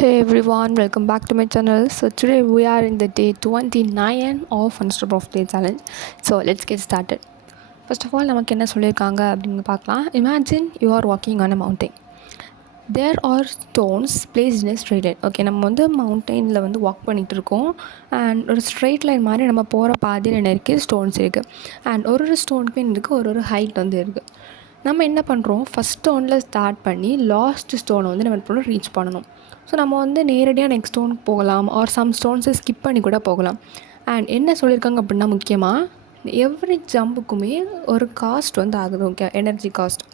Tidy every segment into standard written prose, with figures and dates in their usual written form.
Hey everyone, welcome back to my channel. So today we are in the day 29 of Unstop POTD challenge. So let's get started. First of all, நமக்கு என்ன சொல்லியிருக்காங்க அப்படின்னு பார்க்கலாம். Imagine you are walking on a mountain. There are stones placed in a straight line. Okay, நம்ம வந்து மவுண்டெயினில் வந்து walk பண்ணிகிட்டு இருக்கோம். அண்ட் ஒரு ஸ்ட்ரெயிட் லைன் மாதிரி நம்ம போகிற பாதையில் என்ன இருக்குது, ஸ்டோன்ஸ் இருக்குது. அண்ட் ஒரு ஸ்டோனுக்கு இருக்குது ஒரு ஹைட் வந்து இருக்குது. நம்ம என்ன பண்ணுறோம், ஃபஸ்ட் ஸ்டோனில் ஸ்டார்ட் பண்ணி லாஸ்ட் ஸ்டோனை வந்து நம்ம பண்ணணும் ரீச் பண்ணணும். ஸோ நம்ம வந்து நேரடியாக நெக்ஸ்ட் ஸ்டோனுக்கு போகலாம், ஆர் சம் ஸ்டோன்ஸை ஸ்கிப் பண்ணி கூட போகலாம். அண்ட் என்ன சொல்லியிருக்காங்க அப்படின்னா, முக்கியமாக எவ்ரி ஜம்புக்குமே ஒரு காஸ்ட் வந்து ஆகுது. Okay, energy cost.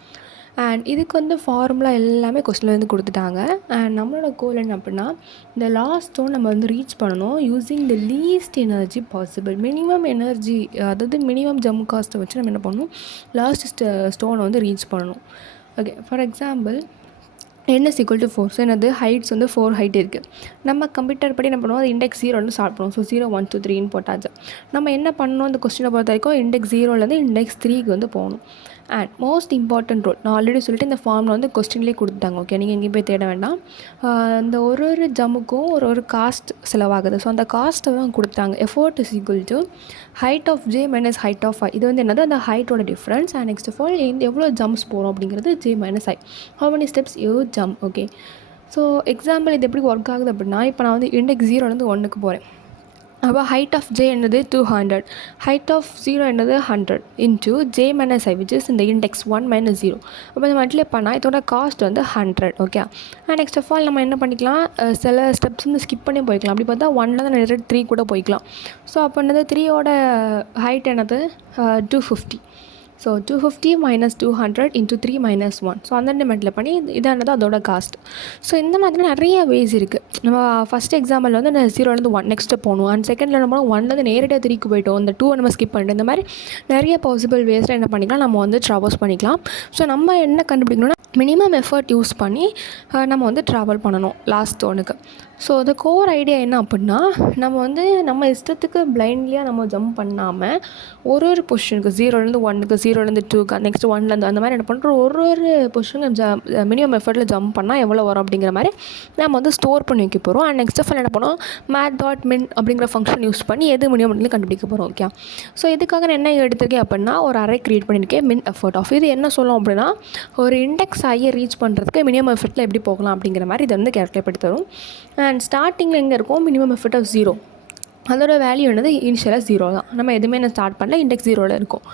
அண்ட் இதுக்கு வந்து ஃபார்முலா எல்லாமே கொஸ்டினில் வந்து கொடுத்துட்டாங்க. அண்ட் நம்மளோட கோல் என்ன அப்படின்னா, இந்த லாஸ்ட் ஸ்டோன் நம்ம வந்து ரீச் பண்ணணும் using the least energy possible. Minimum energy, அதாவது மினிமம் ஜம்ப் காஸ்ட்டை வச்சு நம்ம என்ன பண்ணணும், லாஸ்ட் ஸ்டோனை வந்து ரீச் பண்ணணும். Okay, for example n is equal to 4. So என்னது ஹைட்ஸ் வந்து 4 ஹைட் இருக்குது. நம்ம கம்ப்யூட்டர் படி என்ன பண்ணுவோம், அது இண்டெக்ஸ் 0 வந்து ஸ்டார்ட் பண்ணுவோம். ஸோ 0 1 2 3ன்னு போட்டாச்சு. நம்ம என்ன பண்ணணும், அந்த கொஸ்டினை பொறுத்த வரைக்கும் இண்டெக்ஸ் 0லேருந்து இண்டெக்ஸ் 3க்கு வந்து போகணும். அண்ட் மோஸ்ட் இம்பார்ட்டன்ட் ரூல் நான் ஆல்ரெடி சொல்லிட்டு இந்த ஃபார்மில் வந்து கொஸ்டின்லேயே கொடுத்துட்டாங்க. ஓகே, நீங்கள் எங்கேயும் போய் தேட வேண்டாம். இந்த ஒரு ஜம்முக்கும் ஒரு காஸ்ட் செலவாகுது. ஸோ அந்த காஸ்ட்டை தான் கொடுத்தாங்க. Effort is equal to height of j minus height of i. இது வந்து என்னது, அந்த ஹைட்டோட difference. And next of all எவ்வளோ ஜம்ப்ஸ் போகிறோம் அப்படிங்கிறது j minus i. How many steps you jump. Okay, so example இது எப்படி ஒர்க் ஆகுது அப்படின்னா, இப்போ நான் வந்து இண்டெக்ஸ் 0லேருந்து 1க்கு போகிறேன். அப்போ ஹைட் ஆஃப் j என்னது 200, ஹைட் ஆஃப் 0 என்னது 100 into j minus i which is இந்த இண்டெக்ஸ் 1 மைனஸ் 0. அப்போ இந்த மல்டிப்ளை பண்ணால் இதோட காஸ்ட் வந்து 100. Okay, and next of all நம்ம என்ன பண்ணிக்கலாம், சில ஸ்டெப்ஸ் வந்து ஸ்கிப் பண்ணி போய்க்கலாம். அப்படி பார்த்தா 1லேருந்து நிறைய 3 கூட போய்க்கலாம். ஸோ அப்போ என்னது 3யோட ஹைட் என்னது 250. So 250 minus 200 into 3 minus 1. So அந்த மெட்டில் பண்ணி இதானது அதோட காஸ்ட். ஸோ இந்த மாதிரி நிறைய வேஸ் இருக்குது. நம்ம ஃபஸ்ட் எக்ஸாம்பிள் வந்து 0லேருந்து 1 நெக்ஸ்ட்டு போகணும். அண்ட் செகண்டில் என்ன பண்ணோம், 1லேருந்து நேரடியாக 3க்கு போய்ட்டோம். இந்த 2 நம்ம ஸ்கிப் பண்ணிட்டு இந்த மாதிரி நிறைய பாசிபிள் வேஸில் என்ன பண்ணிக்கலாம், நம்ம வந்து ட்ராவல்ஸ் பண்ணிக்கலாம். ஸோ நம்ம என்ன கண்டுபிடிக்கணும்னா, மினிமம் எஃபர்ட் யூஸ் பண்ணி நம்ம வந்து ட்ராவல் பண்ணணும் லாஸ்ட் ஸ்டோனுக்கு. ஸோ the கோர் ஐடியா என்ன அப்படின்னா, நம்ம வந்து நம்ம இஷ்டத்துக்கு பிளைண்ட்லியாக நம்ம ஜம்ப் பண்ணாமல் ஒரு பொசிஷனுக்கு 0லேருந்து 1க்கு 0லேருந்து 2க்கு நெக்ஸ்ட் 1லேருந்து அந்த மாதிரி என்ன பண்ணுறோம், ஒரு பொசிஷனுக்கு மினிமம் எஃபர்ட்டில் ஜம்ப் பண்ணால் எவ்வளோ வரும் அப்படிங்கிற மாதிரி நம்ம வந்து ஸ்டோர் பண்ணி வைக்க போகிறோம். அண்ட் நெக்ஸ்ட் ஆஃப் என்ன பண்ணுவோம், math.min அப்படிங்கிற ஃபங்க்ஷன் யூஸ் பண்ணி எது மினிமம் அப்படின்னு கண்டுபிடிக்க போகிறோம். ஓகே, ஸோ இதுக்காக நான் என்ன எடுத்திருக்கேன் அப்படின்னா, ஒரு அரே க்ரியேட் பண்ணியிருக்கேன், மின் எஃபர்ட் ஆஃப். இது என்ன சொல்லும் அப்படின்னா, ஒரு இண்டெக்ஸ் ஐயை ரீச் பண்ணுறதுக்கு மினிமம் எஃபர்ட்டில் எப்படி போகலாம் அப்படிங்கிற மாதிரி இதை வந்து கேல்குலேட் பண்ணி தரும். அண்ட் ஸ்டார்டிங்கில் எங்கே இருக்கும், மினிமம் எஃபர்ட் ஆஃப் 0. அதோட வேல்யூ என்னது, இனிஷியலாக 0 தான். நம்ம எதுவுமே நான் ஸ்டார்ட் பண்ணல, இண்டெக்ஸ் 0வில் இருக்கும்.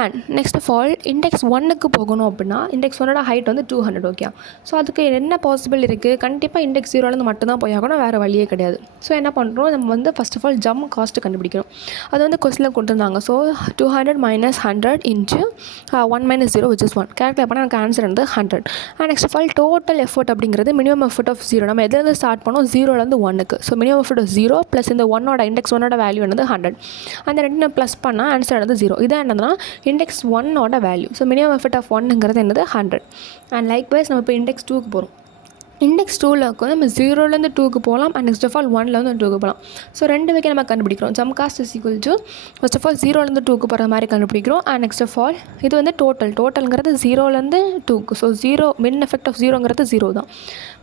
And next of all index 1க்கு போகணும் அப்படின்னா, இண்டெக்ஸ் 1ஓட ஹைட் வந்து 200. ஓகே, ஸோ அதுக்கு என்ன பாசிபிள் இருக்குது, கண்டிப்பாக இண்டெக்ஸ் 0லேருந்து மட்டும்தான் போய் ஆகணும், வேறு வழியே கிடையாது. ஸோ என்ன பண்ணுறோம், நம்ம வந்து first of all jump cost கண்டுபிடிக்கணும். அது வந்து கொஸ்டினில் கொடுத்துருந்தாங்க. So 200 minus 100 into 1 minus 0 which is 1. Calculate பண்ணால் எனக்கு ஆன்சர் வந்து 100. And next of all total effort அப்படிங்கிறது மினிமம் எஃபர்ட் ஆஃப் 0. நம்ம எதுலேருந்து ஸ்டார்ட் பண்ணோம், 0லேருந்து 1க்கு. So minimum effort of 0 plus இந்த இண்டெக்ஸ் 1ஓட வேல்யூ என்னது 100. அந்த ரெண்டு ப்ளஸ் பண்ணால் ஆன்சர் என்னது 0. இதான் என்னதுன்னா இண்டெக்ஸ் 1ஓட value. So minimum effort of 1ங்கிறது என்னது 100. அண்ட் லைக்வைஸ் நம்ம இப்போ இண்டெக்ஸ் 2க்கு போகிறோம். இண்டெக்ஸ் 2ல் வந்து நம்ம 0லேருந்து 2க்கு போகலாம். அண்ட் நெக்ஸ்ட் ஆஃப் ஆல் 1லேருந்து 2க்கு போகலாம். ஸோ ரெண்டு வகை நம்ம கண்டுபிடிக்கிறோம். Jump cost is equal to first of all 0லேருந்து 2க்கு போகிற மாதிரி கண்டுபிடிக்கிறோம். அண்ட் நெக்ஸ்ட் ஆஃப் ஆல் இது வந்து டோட்டல்ங்கிறது 0லேருந்து 2க்கு. ஸோ 0 மின் எஃபெக்ட் ஆஃப் 0ங்கிறது 0 தான்.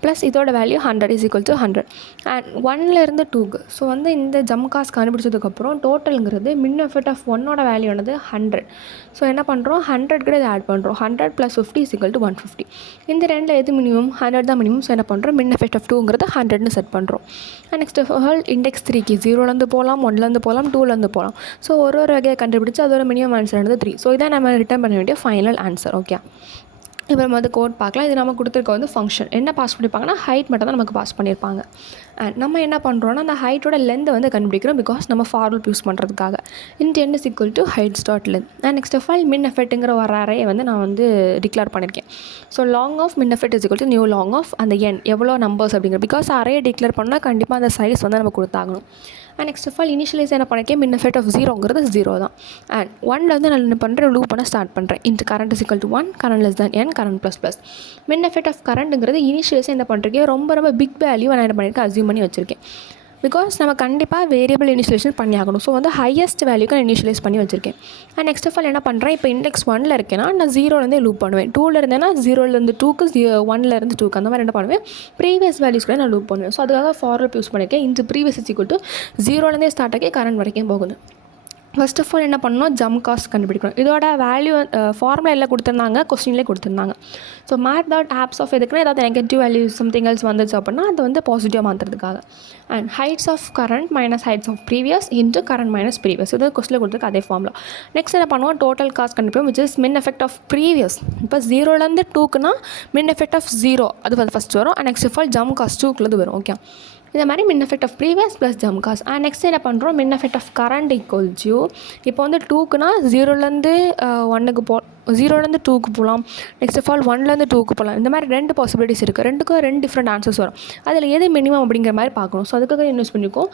ப்ளஸ் இதோட value 100 is equal to 100. And 1லேருந்து 2க்கு. ஸோ வந்து இந்த ஜம்ப் காஸ்ட் கண்டுபிடிச்சதுக்கப்புறம் டோட்டலுங்கிறது மின் எஃபெக்ட் ஆஃப் 1ஓட வேல்யூ ஆனது 100. ஸோ என்ன பண்ணுறோம், 100 கூட இதை ஆட் பண்ணுறோம். 100 + 50 இஸ் ஈக்குவல் டு 150. இந்த ரெண்டில் எது மினிமம், 100 தான் மினிமம். ஸோ என்ன பண்ணுறோம், மின் எஃபெக்ட் ஆஃப் 2ங்கிறது 100ன்னு செட் பண்ணுறோம். And next of all index 3க்கு 0லேருந்து போகலாம், 1லேருந்து போகலாம், 2லேருந்து போகலாம். ஸோ ஒரு வகையை கண்டுபிடிச்சு அதோட மினிமம் ஆன்சர் ஆனது 3. ஸோ இதான் நம்ம ரிட்டர்ன் பண்ண வேண்டிய ஃபைனல் ஆன்சர். ஓகே, இப்போ நம்ம வந்து கோட் பார்க்கலாம். இது நம்ம கொடுத்துருக்க வந்து ஃபங்க்ஷன் என்ன பாஸ் பண்ணியிருப்பாங்கன்னா, ஹைட் மட்டும் தான் நமக்கு பாஸ் பண்ணியிருப்பாங்க. அண்ட் நம்ம என்ன பண்ணுறோன்னா, அந்த ஹைட்டோட லென்த்தை வந்து கண்டுபிடிக்கிறோம். பிகாஸ் நம்ம ஃபார்வல் யூஸ் பண்ணுறதுக்காக int n is equal to heights dot length. And next of all min எஃபெக்ட்டுங்கிற ஒரு அரேயை வந்து நான் வந்து டிக்ளேர் பண்ணியிருக்கேன். So long of min effect is equal to new long of அந்த n எவ்வளோ நம்பர்ஸ் அப்படிங்கிற. பிகாஸ் அரேயை டிக்ளேர் பண்ணால் கண்டிப்பாக அந்த சைஸ் வந்து நம்ம கொடுத்தாகணும். And next of all initialize என்ன பண்ணியிருக்கேன், மின் எஃபெக்ட் ஆஃப் 0ங்கிறது 0 தான். அண்ட் 1லேருந்து நான் என்ன பண்ணுறேன், லூப் பண்ண ஸ்டார்ட் பண்ணுறேன். Int current is equal to 1, current less than n, current plus. மின் எஃபெக்ட் ஆஃப் கரண்ட்டுங்கிறது இனிஷியலைஸாக என்ன பண்ணுறேன், ரொம்ப பிக் வேல்யூ நான் என்ன பண்ணியிருக்கேன், அஸ்யூம் பண்ணி வச்சுருக்கேன். பிகாஸ் நம்ம கண்டிப்பாக வேரியபிள் இனிஷியலைசேஷன் பண்ணி ஆகணும். ஸோ வந்து ஹையஸ்ட் வேல்யூக்கு நான் இனிஷியலைஸ் பண்ணி வச்சுருக்கேன். அண்ட் நெக்ஸ்ட் ஆஃப் ஆல் என்ன பண்ணுறேன், இப்போ இண்டெக்ஸ் 1ல் இருக்கேன்னா நான் 0லேருந்தே லூப் பண்ணுவேன். 2ல் இருந்தேன்னா 0லேருந்து 2க்கு 1லேருந்து 2க்கு அந்த மாதிரி என்ன பண்ணுவேன், ப்ரீவியஸ் வேல்யூஸ் கூட நான் லூப் பண்ணுவேன். ஸோ அதுக்காக ஃபார் லூப் யூஸ் பண்ணியிருக்கேன். இந்த ப்ரீவியஸ் இஸ் ஈக்குவல் டு 0லேருந்தே ஸ்டார்ட் ஆகி கரண்ட் வரைக்கும் போகுது. ஃபர்ஸ்ட் ஆஃப் ஆல் என்ன பண்ணணும், ஜம்ப் காஸ்ட் கண்டுபிடிக்கணும். இதோட வேல்யூ ஃபார்முலா எல்லாம் கொடுத்துருந்தாங்க, கொஸ்டின்லேயே கொடுத்துருந்தாங்க. So math dot abs of எதுக்குன்னா ஏதாவது நெகட்டிவ் வேல்யூ சம்திங் எல்ஸ் வந்துச்சு அப்படின்னா அது வந்து பாசிட்டிவாக மாற்றுறதுக்காக. And heights of current minus heights of previous into current minus previous, இது கொஸ்டினில் கொடுத்துருக்கு அதே ஃபார்முலா. நெக்ஸ்ட் என்ன பண்ணுவோம், டோட்டல் காஸ்ட் கண்டுபிடிப்போம், which is min effect of previous. இப்போ 0லேருந்து 2க்குனா மின் எஃபெக்ட் ஆஃப் 0 அது வந்து ஃபஸ்ட் வரும். And next of all jump cost 2க்குள்ளது வரும். ஓகே, இந்த மாதிரி min effect of previous plus jump cost. And next என்ன பண்ணுறோம், min effect of current equal to, இப்போ வந்து 2க்குனா 0லேருந்து 1க்கு 0லேருந்து 2க்கு போகலாம். நெக்ஸ்ட் ஆஃப் ஆல் 1லேருந்து 2க்கு போகலாம். இந்த மாதிரி 2 பாசிபிலிட்டிஸ் இருக்குது. ரெண்டுக்கும் 2 டிஃப்ரெண்ட் ஆன்சர்ஸ் வரும். அதில் எது மினிமம் அப்படிங்கிற மாதிரி பார்க்கணும். ஸோ அதுக்காக யூஸ் பண்ணியிருக்கோம்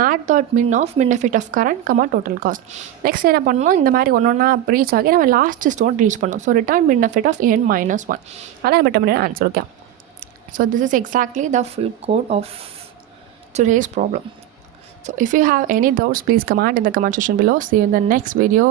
math dot min of min effect of current comma total cost. Next என்ன பண்ணணும், இந்த மாதிரி ஒன்றா ரீச் ஆகி நம்ம லாஸ்ட் ஸ்டோன் ரீச் பண்ணணும். So return min effect of n-1 அதான் நம்ம terminal answer. Okay, so this is exactly the full code of today's problem. So if you have any doubts, please comment in the comment section below. See you in the next video.